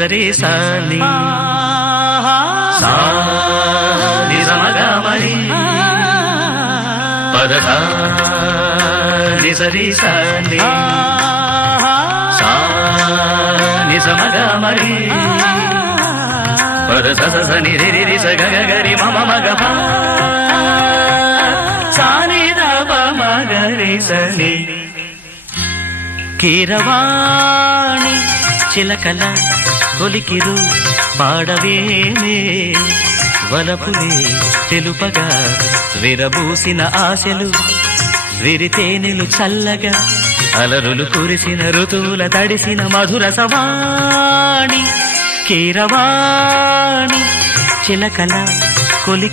నిజరి సాని సా నిజమగమరి పదధ నిజరి సాని సా నిజమగమరి పదధ స ని రి రి స గ గ రి మ మ గ ప సా ని ద ప మ గ రి స ని కీరవాణి చిలకల కొలికిరు పాడవేమే వలపులే తెలుపగా విరబూసిన ఆశలు విరితేనెలు చల్లగా అలరులు కురిసిన ఋతువుల తడిసిన మధుర సవాణి కీరవాణి చిలకల కొలికి